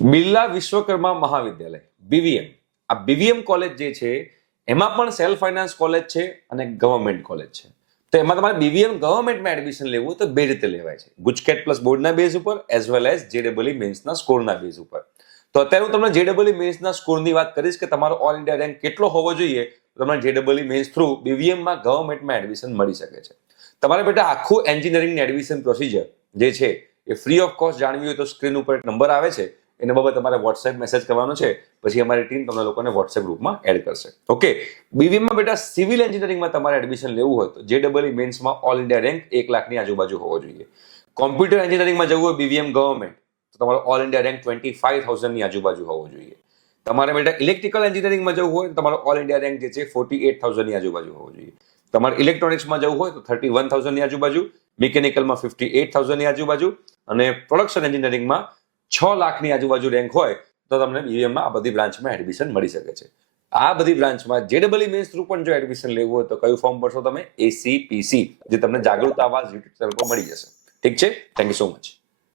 Birla Vishwakarma મહાવિદ્યાલય BVM. આ BVM college જે છે એમાં પણ સેલ્ફ ફાઇનાન્સ કોલેજ છે અને ગવર્મેન્ટ કોલેજ છે. તો એમાં તમારે બીવીએમ ગવર્મેન્ટમાં એડમિશન લેવું હોય તો બે રીતે લેવાય છે, ગુજકેટ પ્લસ બોર્ડના બેઝ ઉપર એઝ વેલ એઝ જેડબલઈ મેન્સના સ્કોરના બેઝ ઉપર. તો અત્યારે હું તમને જેડબલઈ મેન્સના સ્કોરની વાત કરીશ કે તમારો ઓલ ઇન્ડિયા રેન્ક કેટલો હોવો જોઈએ તો તમને જેડબલઈ મેન્સ થ્રુ બીવીએમમાં ગવર્મેન્ટમાં એડમિશન મળી શકે છે. તમારે બેટા આખું એન્જિનિયરિંગ એડમિશન પ્રોસિજર જે છે એ ફ્રી ઓફ કોસ્ટ જાણવી હોય તો સ્ક્રીન ઉપર એક નંબર આવે છે, એના બાબત તમારે વોટ્સએપ મેસેજ કરવાનો છે, પછી અમારી ટીમ તમને લોકોને વોટ્સએપ ગ્રુપમાં એડ કરશે. ઓકે, બીવીએમમાં બેટા સિવિલ એન્જિનિયરિંગમાં તમારે એડમિશન લેવું હોય તો જેડબલઈ મેન્સમાં ઓલ ઇન્ડિયા રેન્ક 1 લાખની આજુબાજુ હોવો જોઈએ. કોમ્પ્યુટર એન્જિનિયરિંગમાં જવું હોય બીવીએમ ગવર્મેન્ટ તો તમારો ઓલ ઇન્ડિયા રેન્ક 25,000ની આજુબાજુ હોવો જોઈએ. તમારે બેટા ઇલેક્ટ્રિકલ એન્જિનિયરિંગમાં જવું હોય તો તમારો ઓલ ઇન્ડિયા રેન્ક જે છે 48,000ની આજુબાજુ હોવો જોઈએ. તમારે ઇલેક્ટ્રોનિક્સમાં જવું હોય તો 31,000ની આજુબાજુ, મિકેનિકલમાં 58,000ની આજુબાજુ અને પ્રોડક્શન એન્જિનિયરિંગમાં 6 લાખની આજુબાજુ રેન્ક હોય તો તમને બીવીએમમાં આ બધી બ્રાન્ચમાં એડમિશન મળી શકે છે. આ બધી બ્રાન્ચમાં જેડબલઈ મેન્સ થ્રુ પણ જો એડમિશન લેવું હોય તો કયું ફોર્મ ભરશો તમે? એસીપીસી, જે તમને જાગૃત આવાજ યુટ્યુબ ચેનલ પર મળી જશે. ઠીક છે, થેન્ક યુ સો મચ.